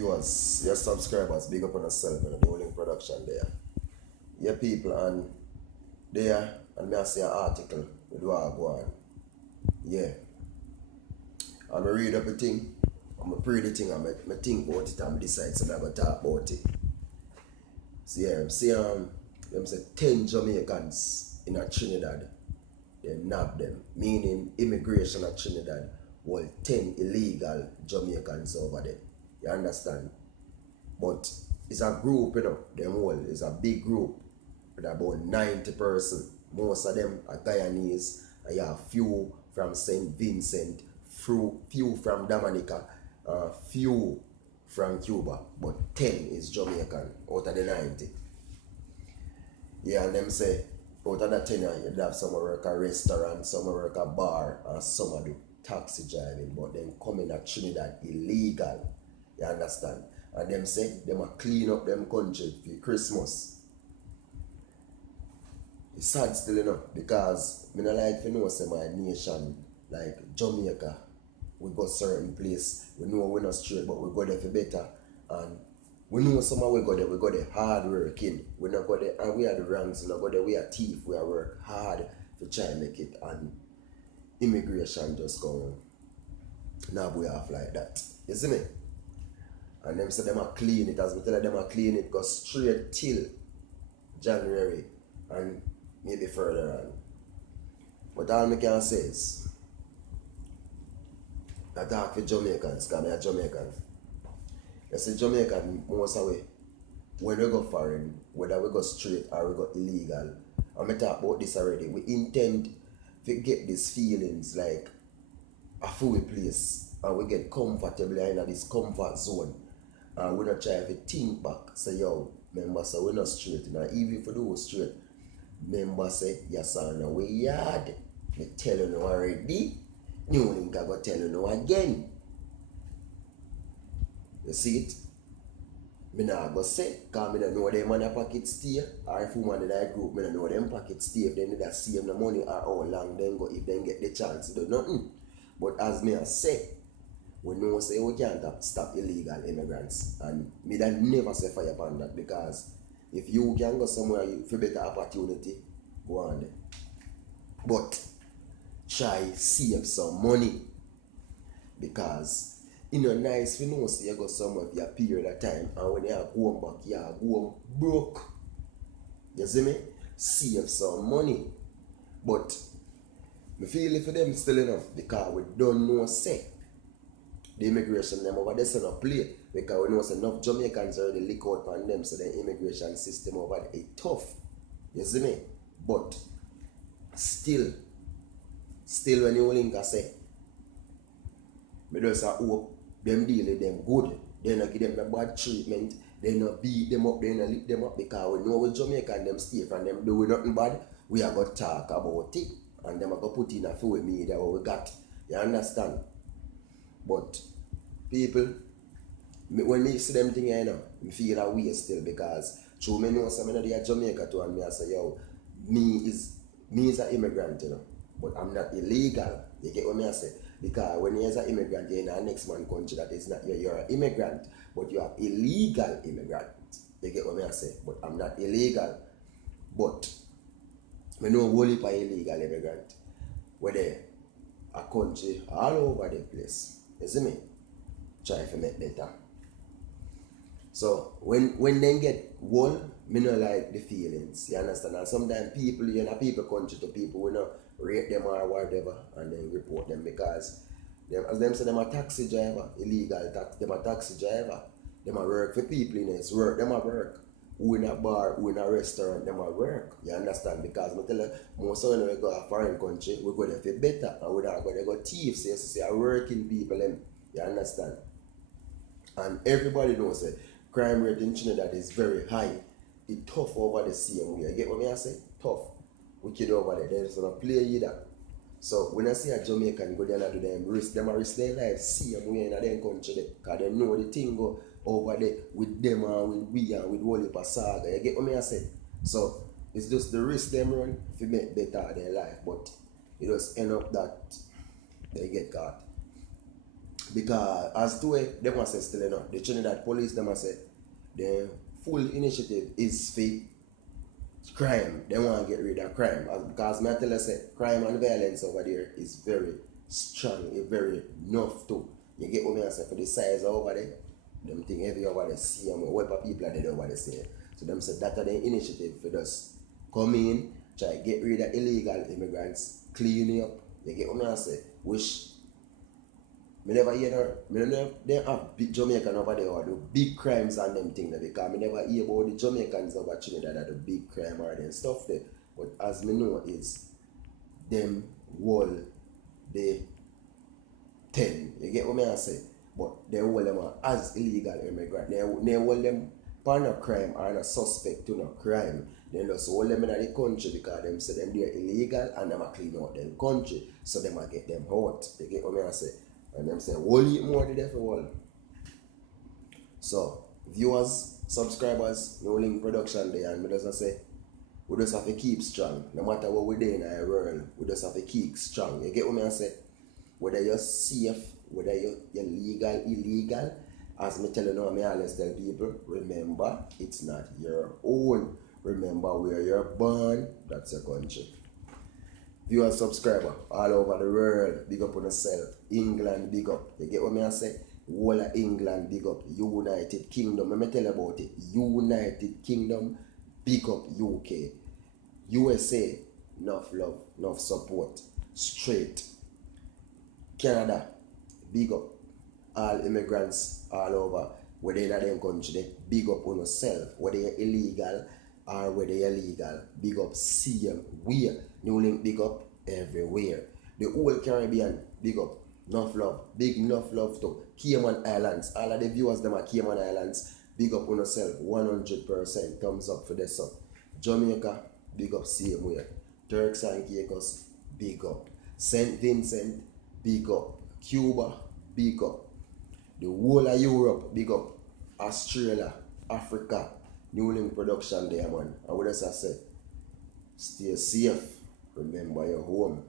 viewers, your subscribers, big up on yourself and the newlink production there. Your people and there, and I see an article with what I go on. Yeah. And I read up a thing, and I pray the thing, and I think about it, and I decide so I'm going to talk about it. So yeah, them say 10 Jamaicans in a Trinidad, they nabbed them, meaning immigration at Trinidad, well, 10 illegal Jamaicans over there. You understand? But it's a group, you know, them all is a big group with about 90 persons. Most of them are Guyanese, and you have few from St. Vincent, few from Dominica, few from Cuba, but 10 is Jamaican out of the 90. Yeah, and them say, out of the 10, you'd have some work a restaurant, some work a bar, and some do taxi driving, but then coming at Trinidad illegal. You understand? And them say, them a clean up them country for Christmas. It's sad still enough, because I don't like to know say my nation, like Jamaica, we go certain place, we know we're not straight, but we go there for better. And we know somehow we go there hard working. We not go there, and we are the ranks, we not go there, we are thief, we are work hard to try and make it, and immigration just go now we off like that. You see me? And them say them are clean it, as we tell them are clean it, go straight till January and maybe further on. But all I can say is, I talk for Jamaicans, because I'm a Jamaican. You see, Jamaican, most of the when we go foreign, whether we go straight or we go illegal, and I talk about this already, we intend to get these feelings like a full place, and we get comfortably in this comfort zone, and we not try to think back, say, yo, remember, say, we're not straight, and even if we do straight, remember, say, yes, sir, we yard, me tell you now already, newlink I go tell you now again. You see it? Me not go say, because I don't know them on a pocket stay, or if woman in that group, I don't know them pocket stay, if they need to save the money or how long they go, if they get the chance to do nothing. But as me I say, we know say we can't stop illegal immigrants, and me that never say fire upon that, because if you can go somewhere for better opportunity, go on there. But try save some money, because it's not nice if you know say you go somewhere for a period of time, and when you are going back, you are going broke. You see me? Save some money. But I feel it for them still enough, because we don't know say the immigration them over there so not play, because we know say enough Jamaicans already leak out on them, so the immigration system over there is tough. You see me? But still when you link I say, me just hope them deal with them good. They not give them the bad treatment, they not beat them up, they not lift them up, because we know with Jamaican them stay from them doing nothing bad, we are going to talk about it, and them are going to put in a few media what we got. You understand? But people, when me see them thing, you know, I feel a way still, because through me know some of the Jamaica too, and me I say, yo, me is an immigrant, you know, but I'm not illegal. You get what me I say? Because when you're an immigrant, you're in a next man country that is not you're an immigrant, but you are illegal immigrant. You get what me I say? But I'm not illegal. But we know whole heap of illegal immigrant. Where they a country all over the place. You see me? Try to make better. So when they get one, me not like the feelings. You understand? And sometimes people, you know, people country to people, we not rate them or whatever, and then report them, because them, as them say, them a taxi driver, illegal tax, them a taxi driver. Them a work for people in this work, them a work. Who in a bar, who in a restaurant, them a work. You understand? Because I tell you, most of them we go to a foreign country, we go there for better, and we don't go there go thieves, so you see a working people them. You understand? And everybody knows that crime rate in Trinidad is very high. It's tough over the same way. You get what I say? Tough. Wicked over there. They're just gonna play either. So when I see a Jamaican go there and do them risk their life same way in their country, because they know the thing go over there with them and with we and with Wally Pasaga. You get what I say? So it's just the risk them run to make better their life, but it just end up that they get caught. Because as to it, they must say still enough. The Trinidad police, they must say the full initiative is for crime. They want to get rid of crime. Because I tell you, say, crime and violence over there is very strong, very enough too. You get what I say for the size over there, them thing heavy over there, see them, what people are dead over there say. So them say that are the initiative for us come in, try to get rid of illegal immigrants, clean it up. You get what I say? Which me never hear they have big Jamaican over there or do big crimes and them things because me never hear about the Jamaicans over Trinidad that do big crime or them stuff there. But as me know is them wall the 10. You get what I say? But they hold them as illegal immigrant. They hold them for no crime or no suspect to no crime. They just hold them in the country because them say them they're illegal and them a clean out them country. So them a get them out. You get what I say? And them say, whole eat more the deaf wall. So, viewers, subscribers, newlink production there, and me just say, we just have to keep strong. No matter what we're doing in our world, we just have to keep strong. You get what I say? Whether you're safe, whether you're legal, illegal, as me tell you now, me always tell people, remember, it's not your own. Remember where you're born, that's your country. Viewer, subscriber all over the world, big up on yourself. England, big up. You get what I say? Whole of England, big up. United Kingdom, let me tell you about it. United Kingdom, big up UK. USA, enough love, enough support. Straight. Canada, big up. All immigrants all over, whether in them country, they big up on yourself. Whether you're illegal or whether you're legal, big up CM. We newlink big up everywhere. The whole Caribbean, big up. Enough love. Big enough love to Cayman Islands. All of the viewers them at Cayman Islands, big up on yourself. 100% thumbs up for this one. Jamaica, big up same way. Turks and Caicos, big up. St. Vincent, big up. Cuba, big up. The whole of Europe, big up. Australia, Africa, newlink production there, man. And what else I say? Stay safe. Remember your home.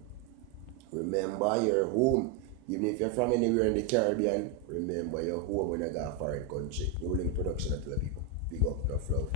Remember your home. Even if you're from anywhere in the Caribbean, remember your home when you go to a foreign country. Newlink production, I tell people. Big up, enough love.